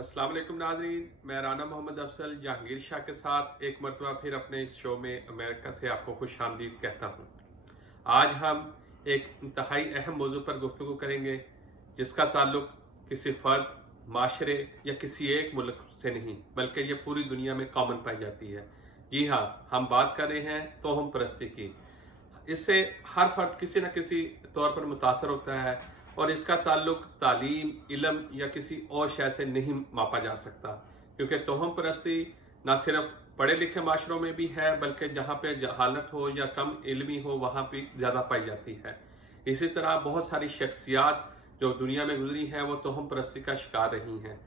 अस्सलाम वालेकुम नाज़रीन, मैं राना मोहम्मद अफसल जहांगीर शाह के साथ एक मरतबा फिर अपने इस शो में अमेरिका से आपको खुश आमदीद कहता हूँ। आज हम एक इंतहाई अहम मौजू पर गुफ्तगू करेंगे जिसका ताल्लुक किसी फ़र्द, माशरे या किसी एक मुल्क से नहीं बल्कि ये पूरी दुनिया में कॉमन पाई जाती है। जी हाँ, हम बात कर रहे हैं तोहम परस्ती की। इससे हर फर्द किसी न किसी तौर पर मुतासर होता है और इसका ताल्लुक तालीम, इल्म या किसी और शय से नहीं मापा जा सकता, क्योंकि तोहम परस्ती ना सिर्फ पढ़े लिखे माशरों में भी है बल्कि जहाँ पे जहालत हो या कम इल्मी हो वहाँ भी ज़्यादा पाई जाती है। इसी तरह बहुत सारी शख्सियात जो दुनिया में गुजरी हैं वो तोहम परस्ती का शिकार रही हैं।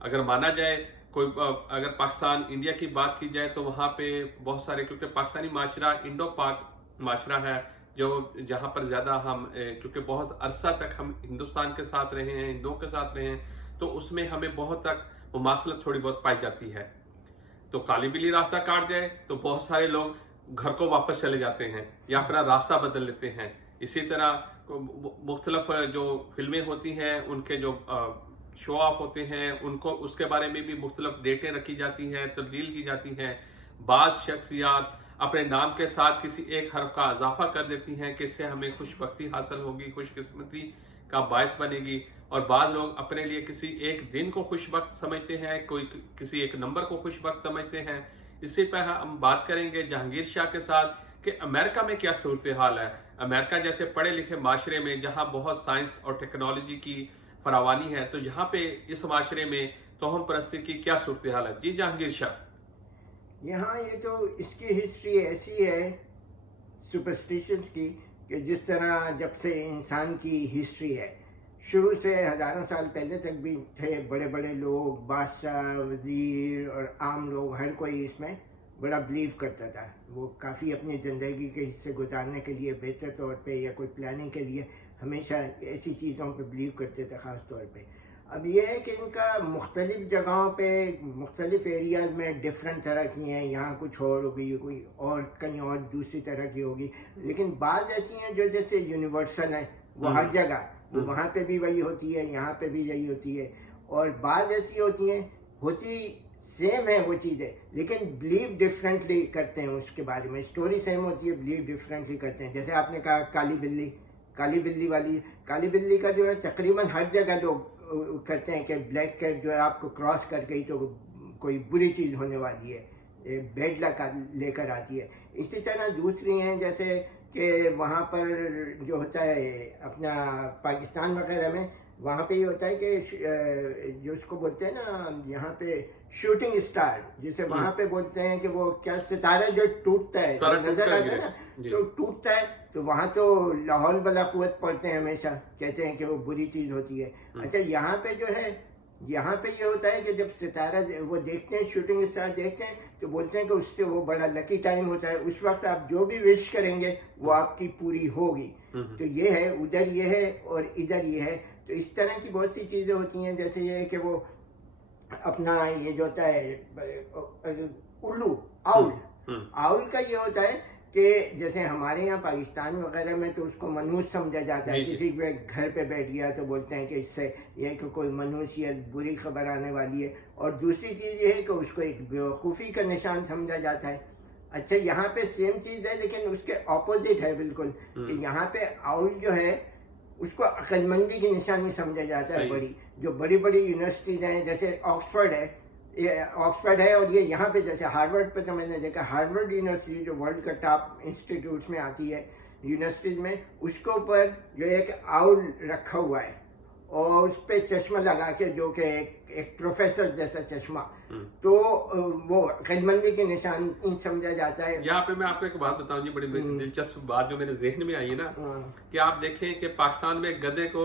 अगर माना जाए अगर पाकिस्तान इंडिया की बात की जाए तो वहाँ पे बहुत सारे, क्योंकि पाकिस्तानी माशरा इंडो पाक माशरा है जो जहाँ पर ज़्यादा हम क्योंकि बहुत अरसा तक हम हिंदुस्तान के साथ रहे हैं, हिंदुओं के साथ रहे हैं, तो उसमें हमें बहुत तक मुमासलत थोड़ी बहुत पाई जाती है। तो काली बिल्ली रास्ता काट जाए तो बहुत सारे लोग घर को वापस चले जाते हैं या अपना रास्ता बदल लेते हैं। इसी तरह मुख्तलफ जो फिल्में होती हैं उनके जो शो ऑफ होते हैं उनको उसके बारे में भी मुख्तलफ डेटें रखी जाती हैं, तब्दील की जाती हैं। बाज़ शख्सियात अपने नाम के साथ किसी एक हर्फ का इजाफा कर देती हैं कि इससे हमें खुशबख्ती हासिल होगी, खुशकिस्मती का बायस बनेगी। और बाद लोग अपने लिए किसी एक दिन को खुशबख्त समझते हैं, कोई किसी एक नंबर को खुशबख्त समझते हैं। इसी पर हम बात करेंगे जहांगीर शाह के साथ कि अमेरिका में क्या सूरत हाल है। अमेरिका जैसे पढ़े लिखे माशरे में जहाँ बहुत साइंस और टेक्नोलॉजी की फरावानी है, तो यहाँ पे इस माशरे में तोहम परस्ती की क्या सूरत हाल है? जी जहांगीर शाह। यहाँ ये तो इसकी हिस्ट्री ऐसी है सुपरस्टिशंस की कि जिस तरह जब से इंसान की हिस्ट्री है, शुरू से हज़ारों साल पहले तक भी थे बड़े बड़े लोग, बादशाह, वज़ीर और आम लोग, हर कोई इसमें बड़ा बिलीव करता था। वो काफ़ी अपनी ज़िंदगी के हिस्से गुजारने के लिए बेहतर तौर पे या कोई प्लानिंग के लिए हमेशा ऐसी चीज़ों पे बिलीव करते थे ख़ास तौर पे। अब ये है कि इनका मुख्तलिफ जगहों पे मुख्तलिफ एरियाज़ में डिफरेंट तरह की हैं। यहाँ कुछ और होगी, कोई और कहीं और दूसरी तरह की होगी, लेकिन बाज़ ऐसी हैं जो जैसे यूनिवर्सल हैं, वो हर जगह, वहाँ पे भी वही होती है, यहाँ पे भी यही होती है। और बाज़ ऐसी होती हैं, होती सेम है वो चीज़ें, लेकिन बिलीव डिफरेंटली करते हैं उसके बारे में। स्टोरी सेम होती है, बिलीव डिफरेंटली करते हैं। जैसे आपने कहा काली बिल्ली, काली बिल्ली का जो है तकरीबन हर जगह लोग करते हैं कि ब्लैक कैट जो है आपको क्रॉस कर गई तो कोई बुरी चीज़ होने वाली है, बैड लक लेकर आती है। इसी तरह दूसरी हैं जैसे कि वहाँ पर जो होता है अपना पाकिस्तान वगैरह में, वहाँ पे ये होता है कि जो उसको बोलते हैं ना यहाँ पे शूटिंग स्टार, जिसे वहाँ पे बोलते हैं कि वो क्या सितारा जो टूटता है, नजर आता है ना, तो टूटता है, तो वहाँ तो लाहौल बला कुव्वत पढ़ते हैं हमेशा, कहते हैं कि वो बुरी चीज़ होती है। अच्छा, यहाँ पे जो है, यहाँ पे ये होता है कि जब सितारा वो देखते हैं, शूटिंग स्टार देखते हैं, तो बोलते हैं कि उससे वो बड़ा लकी टाइम होता है, उस वक्त आप जो भी विश करेंगे वो आपकी पूरी होगी। तो ये है, उधर ये है और इधर ये है। तो इस तरह की बहुत सी चीज़ें होती हैं। जैसे ये है कि वो अपना ये जो होता है उल्लू, आउल का ये होता है कि जैसे हमारे यहाँ पाकिस्तान वगैरह में तो उसको मनहूस समझा जाता है। किसी के घर पे बैठ गया तो बोलते हैं कि इससे ये कि कोई मनहूस या बुरी खबर आने वाली है। और दूसरी चीज़ ये है कि उसको एक बेवकूफ़ी का निशान समझा जाता है। अच्छा, यहाँ पे सेम चीज़ है लेकिन उसके ऑपोजिट है बिल्कुल, कि यहाँ पे आउल जो है उसको अक्लमंदी की निशानी समझा जाता है। जो बड़ी बड़ी यूनिवर्सिटीज़ हैं, जैसे ऑक्सफोर्ड है, ये ऑक्सफोर्ड है, और ये यहाँ पे जैसे हार्वर्ड पे तो मैंने देखा, हार्वर्ड यूनिवर्सिटी जो वर्ल्ड का टॉप इंस्टीट्यूट्स में आती है यूनिवर्सिटीज में, उसके ऊपर जो है कि आउल रखा हुआ है और उस पर चश्मा लगा के, जो कि एक प्रोफेसर जैसा चश्मा, तो वो अक्लमंदी के निशान समझा जाता है। यहाँ पे मैं आपको एक बात बताऊं जी, बड़ी दिलचस्प बात जो मेरे जहन में आई है ना, कि आप देखें कि पाकिस्तान में गधे को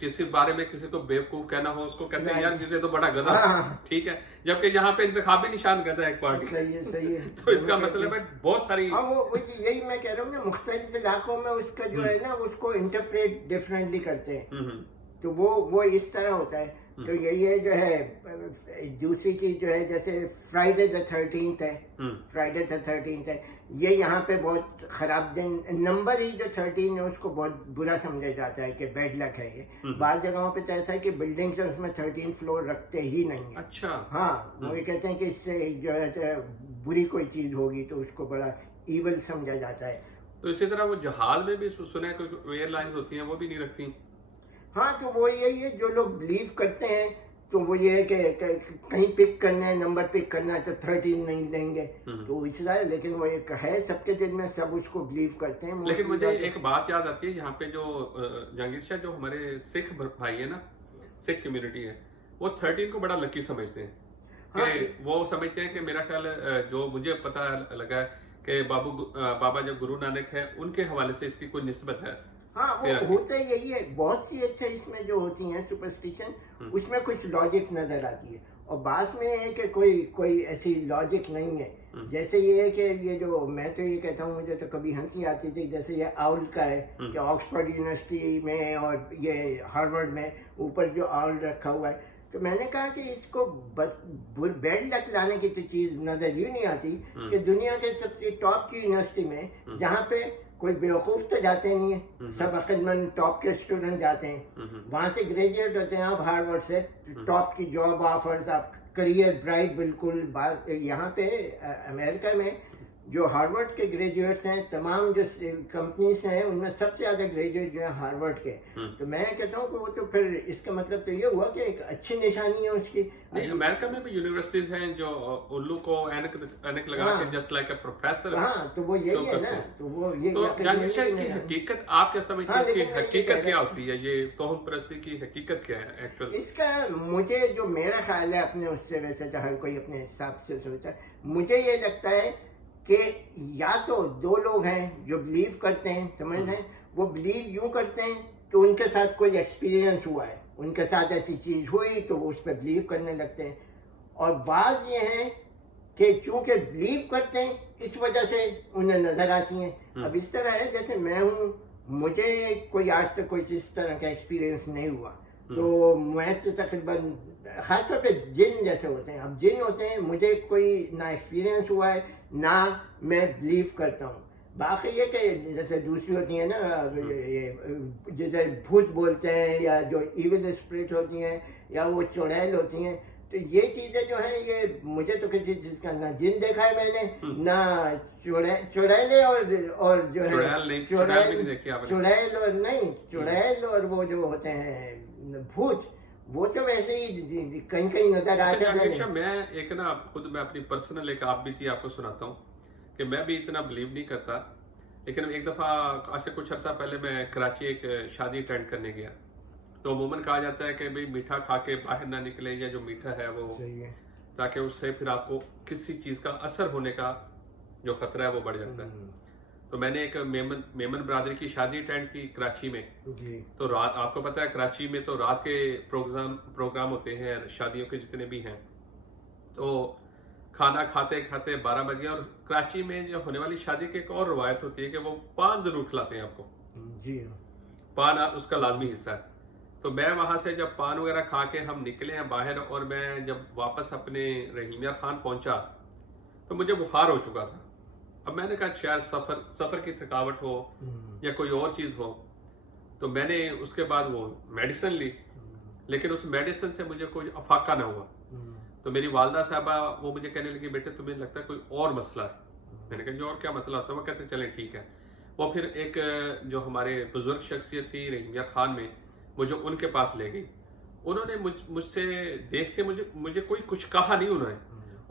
जिस बारे में किसी को बेवकूफ कहना हो उसको कहते हैं यार जिसे तो बड़ा गधा, ठीक है, जबकि यहाँ पे इंतखाबी निशान गधा है एक पार्टी। सही है। तो इसका मतलब है बहुत सारी, वो यही मैं कह रहा हूँ ना, मुख्तलिफ इलाकों में उसका जो है ना, उसको इंटरप्रेट डिफरेंटली करते हैं। तो वो इस तरह होता है। तो ये जो है दूसरी चीज जो है, जैसे फ्राइडे द 13th है, फ्राइडे द 13th है, ये यहाँ पे बहुत खराब दिन, नंबर ही जो 13 है उसको बहुत बुरा समझा जाता है कि बैड लक है ये। बाद जगहों पे तो ऐसा है कि बिल्डिंग्स है उसमें 13 फ्लोर रखते ही नहीं है। अच्छा। हाँ, वो ये कहते हैं कि इससे जो है बुरी कोई चीज होगी तो उसको बड़ा ईवल समझा जाता है। तो इसी तरह वो जहाज में भी सुना है कोई एयरलाइंस होती हैं वो भी नहीं रखती। हाँ, तो वो यही है, जो लोग बिलीव करते हैं तो वो ये है कि कहीं पिक करना है, नंबर पिक करना है तो 13 नहीं देंगे, तो इसलिए। लेकिन वो एक है सबके दिल में, सब उसको बिलीव करते हैं। लेकिन मुझे एक बात याद आती है, यहाँ पे जो जहांगीर शाह, जो हमारे सिख भाई है ना, सिख कम्युनिटी है, वो 13 को बड़ा लकी समझते हैं। हाँ, कि वो समझते हैं कि मेरा ख्याल, जो मुझे पता लगा है कि बाबा जो गुरु नानक है उनके हवाले से इसकी कोई निस्बत है। हाँ, वो होता ही यही है। बहुत सी अच्छा इसमें जो होती हैं सुपरस्टिशन, उसमें कुछ लॉजिक नजर आती है, और बाद में है कि कोई ऐसी लॉजिक नहीं है। जैसे ये है कि ये जो, मैं तो ये कहता हूँ, मुझे तो कभी हंसी आती थी, जैसे ये आउल का है कि ऑक्सफोर्ड यूनिवर्सिटी में और ये हार्वर्ड में ऊपर जो आउल रखा हुआ है, तो मैंने कहा कि इसको बैड लक लाने की तो चीज नजर यूं नहीं आती कि दुनिया के सबसे टॉप की यूनिवर्सिटी में, जहाँ पे कोई बेवकूफ तो जाते नहीं है, सब अक्लमंद टॉप के स्टूडेंट जाते हैं, वहां से ग्रेजुएट होते हैं आप हार्वर्ड से, टॉप की जॉब ऑफर्स, आप करियर ब्राइट बिल्कुल। यहाँ पे अमेरिका में जो हार्वर्ड के ग्रेजुएट्स हैं, तमाम जो कंपनीज हैं उनमें सबसे ज्यादा ग्रेजुएट जो है हार्वर्ड के। तो मैं कहता हूँ कि वो तो फिर इसका मतलब तो ये हुआ कि एक अच्छी निशानी है उसकी। नहीं, अमेरिका में भी यूनिवर्सिटीज हैं जो उल्लू को ऐनक लगा के जस्ट लाइक अ प्रोफेसर। हाँ, तो वो यही है ना, तो वो ये तो इसकी हकीकत आप क्या समझते हैं? इसकी हकीकत क्या होती है? ये तोहम परस्ती की हकीकत क्या है एक्चुअल? इसका मुझे जो मेरा ख्याल है अपने उससे, वैसे तो हर कोई अपने हिसाब से सोचता है, मुझे ये लगता है कि या तो दो लोग हैं जो बिलीव करते हैं, समझ रहे हैं, वो बिलीव यूं करते हैं कि उनके साथ कोई एक्सपीरियंस हुआ है, उनके साथ ऐसी चीज हुई तो वो उस पर बिलीव करने लगते हैं, और बात ये है कि चूंकि बिलीव करते हैं इस वजह से उन्हें नजर आती हैं। अब इस तरह है, जैसे मैं हूँ, मुझे कोई आज तक कोई इस तरह का एक्सपीरियंस नहीं हुआ, तो मैं तो तकरीबन, खासतौर पे जिन जैसे होते हैं, अब जिन होते हैं, मुझे कोई ना एक्सपीरियंस हुआ है ना मैं बिलीव करता हूँ। बाकी ये कि जैसे दूसरी होती है ना, ये जैसे भूत बोलते हैं, या जो इविल स्पिरिट होती हैं, या वो चुड़ैल होती हैं, तो ये चीजें जो है, ये मुझे तो किसी चीज का ना जिन देखा है मैंने, ना चुड़ैले, और जो है चुड़ैल और वो जो होते हैं भूत, वो तो वैसे ही कहीं नजर आते हैं। मैं एक ना खुद मैं अपनी पर्सनल एक आप भी थी, आपको सुनाता हूँ कि मैं भी इतना बिलीव नहीं करता, लेकिन एक दफा आज से कुछ अर्सा पहले मैं कराची एक शादी अटेंड करने गया, तो अमूमन कहा जाता है कि भाई मीठा खा के बाहर ना निकले, या जो मीठा है वो, ताकि उससे फिर आपको किसी चीज का असर होने का जो खतरा है वो बढ़ जाता है। तो मैंने एक मेमन ब्रादरी की शादी अटेंड की कराची में। तो रात, आपको पता है कराची में तो रात के प्रोग्राम होते हैं शादियों के जितने भी हैं, तो खाना खाते खाते 12 बजे, और कराची में जो होने वाली शादी की एक और रवायत होती है कि वो पान जरूर खिलाते हैं आपको। जी, पान उसका लाजमी हिस्सा है। तो मैं वहां से जब पान वगैरह खा के हम निकले हैं बाहर, और मैं जब वापस अपने रहीमिया खान पहुंचा तो मुझे बुखार हो चुका था। अब मैंने कहा शायद सफर की थकावट हो या कोई और चीज हो, तो मैंने उसके बाद वो मेडिसिन ली, लेकिन उस मेडिसिन से मुझे कोई अफाका ना हुआ। तो मेरी वालदा साहबा वो मुझे कहने लगी, बेटे तुम्हें लगता है कोई और मसला है। मैंने कहा जो और क्या मसला होता है? वो कहते चले ठीक है। वो फिर एक जो हमारे बुजुर्ग शख्सियत थी रहीमिया खान में, मुझे उनके पास ले गई। उन्होंने मुझसे देखते मुझे कोई कुछ कहा नहीं,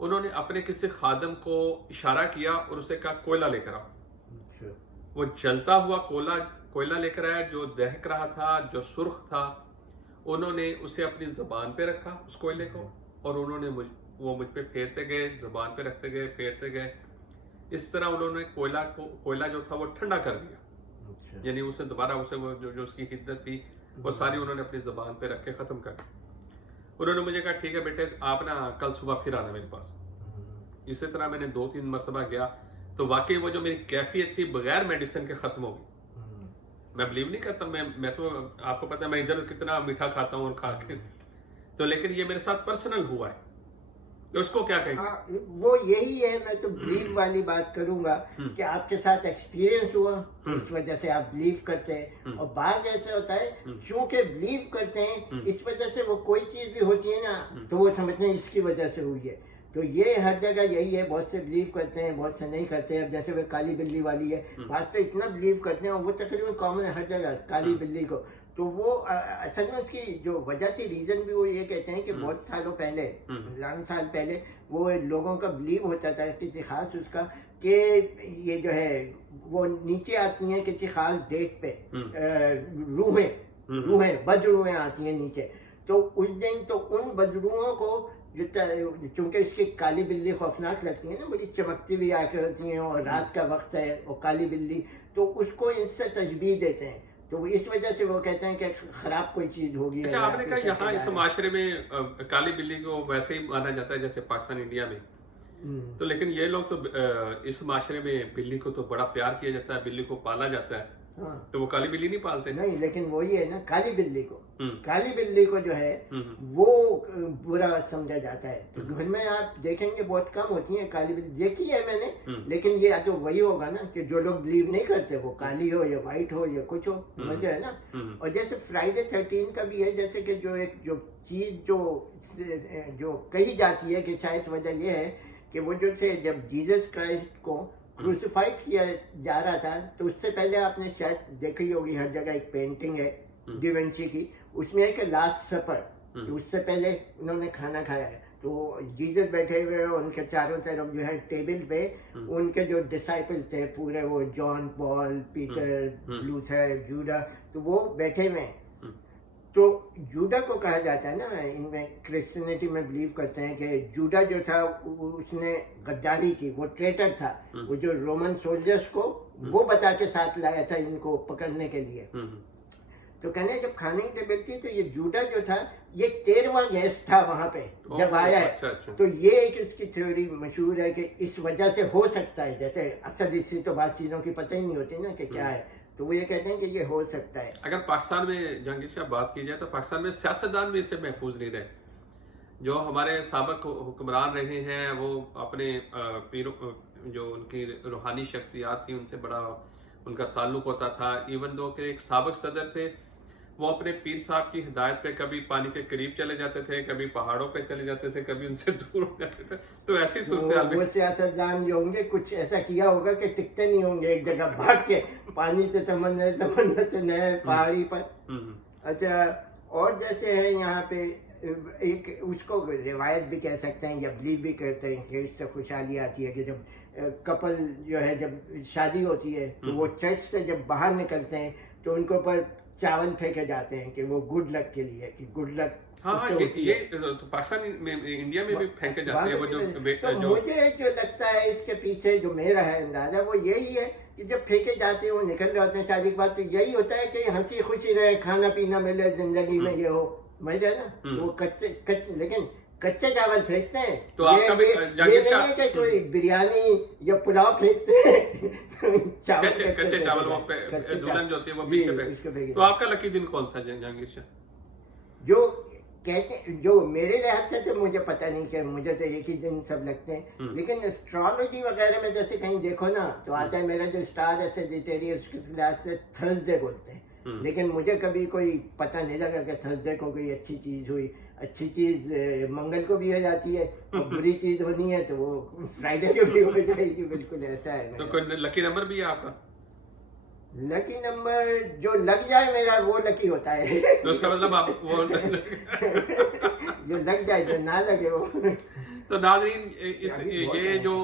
उन्होंने अपने किसी खादम को इशारा किया और उसे कहा कोयला लेकर आओ। वो जलता हुआ कोयला लेकर आया, जो दहक रहा था, जो सुर्ख था। उन्होंने उसे अपनी जबान पे रखा, उस कोयले को, और उन्होंने वो मुझ पे फेरते गए, जबान पे रखते गए, फेरते गए। इस तरह उन्होंने कोयला जो था वो ठंडा कर दिया, यानी उसे दोबारा उसे वो जो उसकी हिद्दत थी वो सारी उन्होंने अपनी जबान पे रख के खत्म कर दी। उन्होंने मुझे कहा ठीक है बेटे, आप ना कल सुबह फिर आना मेरे पास। इसी तरह मैंने 2-3 मरतबा गया, तो वाकई वो जो मेरी कैफियत थी बगैर मेडिसिन के खत्म हो गई। मैं बिलीव नहीं करता, मैं तो आपको पता है मैं इधर कितना मीठा खाता हूँ और खा के, तो लेकिन ये मेरे साथ पर्सनल हुआ है, तो उसको क्या कहेंगे? हाँ, वो यही है। मैं तो बिलीव वाली बात करूंगा कि आपके साथ एक्सपीरियंस हुआ तो इस वजह से आप बिलीव करते हैं। और बात ऐसा होता है चूंकि बिलीव करते हैं इस वजह से वो कोई चीज भी होती है ना तो वो समझते हैं इसकी वजह से हुई है। तो ये हर जगह यही है, बहुत से बिलीव करते हैं, बहुत से नहीं करते हैं। अब जैसे वो काली बिल्ली वाली है, बात तो इतना बिलीव करते हैं और वो तकरीबन कॉमन है हर जगह काली बिल्ली को। तो वो असल में उसकी जो वजह थी, रीजन भी वो ये कहते हैं कि बहुत सालों पहले, हजारों साल पहले वो लोगों का बिलीव होता था किसी खास उसका कि ये जो है वो नीचे आती हैं किसी खास डेट पे, रूहें बदरूहें आती हैं नीचे। तो उस दिन तो उन बदरूहों को चूंकि इसकी काली बिल्ली खौफनाक लगती है ना, बड़ी चमकती हुई आंखें होती हैं और रात का वक्त है और काली बिल्ली, तो उसको इससे तशबीह देते हैं। तो इस वजह से वो कहते हैं कि खराब कोई चीज होगी। अच्छा, आपने कहा यहाँ इस माशरे में काली बिल्ली को वैसे ही माना जाता है जैसे पाकिस्तान इंडिया में, तो लेकिन ये लोग तो इस माशरे में बिल्ली को तो बड़ा प्यार किया जाता है, बिल्ली को पाला जाता है। हाँ। तो वो काली बिल्ली नहीं पालते? नहीं, लेकिन वही है ना, काली बिल्ली को जो है वो बुरा समझा जाता है। तो घर में आप देखेंगे बहुत कम होती है काली बिल्ली, देखी है मैंने, लेकिन ये तो वही होगा ना कि जो लोग बिलीव नहीं करते वो काली हो या व्हाइट हो या कुछ हो, समझ रहे हैं ना। और जैसे फ्राइडे 13 का भी है, जैसे कि जो चीज जो कही जाती है कि शायद वजह ये है कि वो जो थे जब जीसस क्राइस्ट को क्रूसिफाइड किया जा रहा था तो उससे पहले आपने शायद देखी होगी, हर जगह एक पेंटिंग है डिवेंची की, उसमें है कि लास्ट सपर, उससे पहले उन्होंने खाना खाया है। तो जीसस बैठे हुए हैं, उनके चारों तरफ जो है टेबल पे उनके जो डिसाइपल थे पूरे, वो John, Paul, Peter, Luther, Judah, तो वो बैठे हुए हैं। तो जूडा को कहा जाता है ना, इनमें क्रिश्चियनिटी में बिलीव करते हैं कि जूडा जो था उसने गद्दारी की, वो ट्रेटर था, वो जो रोमन सोल्जर्स को वो बचा के साथ लाया था इनको पकड़ने के लिए। तो कहने जब खाने की टेबल थी तो ये जूडा जो था ये 13वां गेस्ट था वहां पे जब आया है। अच्छा। तो ये एक इसकी थ्योरी मशहूर है कि इस वजह से हो सकता है, जैसे असल इससे तो बात चीजों की पता ही नहीं होती ना कि क्या है, तो वो ये कहते हैं कि ये हो सकता है। अगर पाकिस्तान में जहांगीर साहब बात की जाए तो पाकिस्तान में सियासतदान भी इससे महफूज नहीं रहे। जो हमारे साबिक हुक्मरान रहे हैं वो अपने पीरों, जो उनकी रूहानी शख्सियात थी उनसे बड़ा उनका ताल्लुक होता था। इवन दो के एक साबिक सदर थे, वो अपने पीर साहब की हिदायत पे कभी पानी के करीब चले जाते थे, कभी पहाड़ों पे चले जाते थे, कभी उनसे दूर हो जाते थे। तो ऐसी सूरत वो सियासतदान जो होंगे कुछ ऐसा किया होगा कि टिकते नहीं होंगे एक जगह, भाग के पानी से समंदर से नहर, पहाड़ी पर। अच्छा, और जैसे है यहाँ पे एक उसको रिवायत भी कह सकते हैं या बिलीव भी करते हैं कि इससे खुशहाली आती है कि जब कपल जो है जब शादी होती है तो वो चर्च से जब बाहर निकलते हैं तो उनके ऊपर चावल फेंके जाते हैं कि वो गुड लक के लिए, कि गुड लक। हाँ, ये तो पाकिस्तान में, इंडिया में भी फेंके जाते हैं वो तो मुझे जो लगता है इसके पीछे जो मेरा है अंदाजा वो यही है कि जब फेंके जाते हैं वो निकल रहे होते हैं शादी के बाद, तो यही होता है कि हंसी खुशी रहे, खाना पीना मिले, जिंदगी में ये हो, समझ रहे ना। तो वो कच्चे लेकिन कच्चे चावल फेंकते हैं। तो आपका भी ये नहीं है कि कोई बिरयानी या पुलाव फेंकते हैं कच्चे चावल वो दुल्हन जो होती है वो पीछे फेंकते। तो आपका लकी दिन कौन सा जहांगीर शाह? जो कहते, जो मेरे लिहाज से तो मुझे पता नहीं कि मुझे तो एक ही दिन सब लगते हैं, लेकिन एस्ट्रोलॉजी वगैरह में जैसे कहीं देखो ना तो आता है मेरा जो स्टार है सेजिटेरियस उसके लिहाज से थर्सडे बोलते हैं। लेकिन मुझे कभी कोई पता नहीं लगा कि थर्सडे को कोई अच्छी चीज हुई। अच्छी चीज मंगल को भी हो जाती है और बुरी चीज होनी है तो वो फ्राइडे को भी हो जाएगी, बिल्कुल ऐसा है। तो कोई लकी नंबर भी है आपका? लकी नंबर जो लग जाए मेरा वो लकी होता है। तो उसका मतलब आप वो जो लग जाए, जो ना लगे वो। तो नाज़रीन, ये जो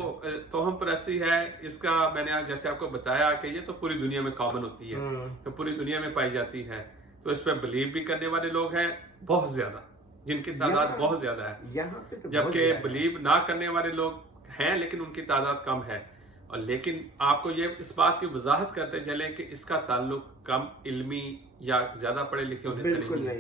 तोहम परस्ती है इसका मैंने जैसे आपको बताया कि ये तो पूरी दुनिया में कॉमन होती है, तो पूरी दुनिया में पाई जाती है। तो इस पर बिलीव भी करने वाले लोग हैं बहुत ज्यादा, जिनकी तादाद बहुत ज्यादा है, जबकि बिलीव ना करने वाले लोग हैं लेकिन उनकी तादाद कम है। और लेकिन आपको ये इस बात की वजाहत करते चले कि इसका ताल्लुक कम इल्मी या ज्यादा पढ़े लिखे होने से नहीं है,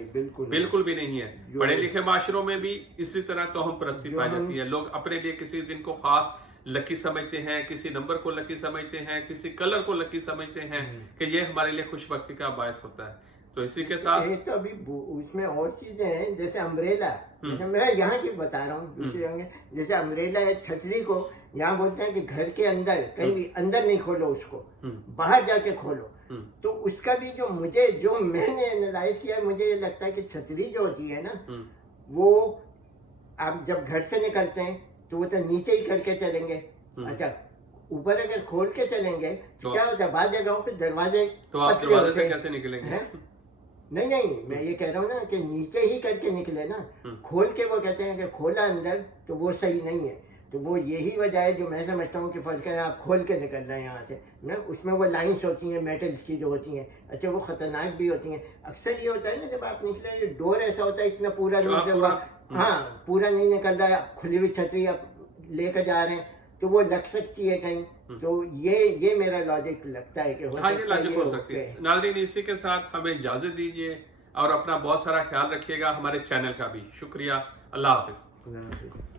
बिल्कुल भी नहीं है। पढ़े लिखे माशरों में भी इसी तरह तोहम परस्ती पाई जाती है। लोग अपने लिए किसी दिन को खास लकी समझते हैं, किसी नंबर को लकी समझते हैं, किसी कलर को लकी समझते हैं कि ये हमारे लिए खुशबख्ती का बायस होता है। तो इसी के साथ ये तो अभी उसमें और चीजें हैं, जैसे अम्ब्रेला, जैसे मैं यहाँ की बता रहा हूँ, दूसरे होंगे जैसे अम्ब्रेला है, छतरी को यहाँ बोलते हैं कि घर के अंदर कहीं भी अंदर नहीं खोलो उसको, बाहर जाके खोलो। तो उसका भी जो मैंने एनालाइज किया, मुझे ये लगता है कि छतरी जो होती है ना, वो आप जब घर से निकलते हैं तो वो तो नीचे ही करके चलेंगे। अच्छा, ऊपर अगर खोल के चलेंगे तो क्या होता है, बाद जगहों पे दरवाजे, तो आप दरवाजे से कैसे निकलेंगे? नहीं, मैं ये कह रहा हूँ ना कि नीचे ही करके निकले ना, खोल के वो कहते हैं कि खोला अंदर, तो वो सही नहीं है। तो वो यही वजह है जो मैं समझता हूँ कि फर्ज करें आप खोल के निकल रहे हैं यहाँ से ना, उसमें वो लाइंस होती हैं मेटल्स की जो होती हैं, अच्छा वो खतरनाक भी होती हैं। अक्सर ये होता है ना, जब आप निकले डोर ऐसा होता है इतना पूरा नहीं हुआ, हाँ पूरा नहीं निकल रहा है, खुली हुई छतरी आप लेकर जा रहे हैं तो वो लग सकती है कहीं। तो ये मेरा लॉजिक लगता है कि ये लॉजिक हो सकती है। नाज़रीन, इसी के साथ हमें इजाजत दीजिए और अपना बहुत सारा ख्याल रखिएगा, हमारे चैनल का भी शुक्रिया। अल्लाह हाफिज।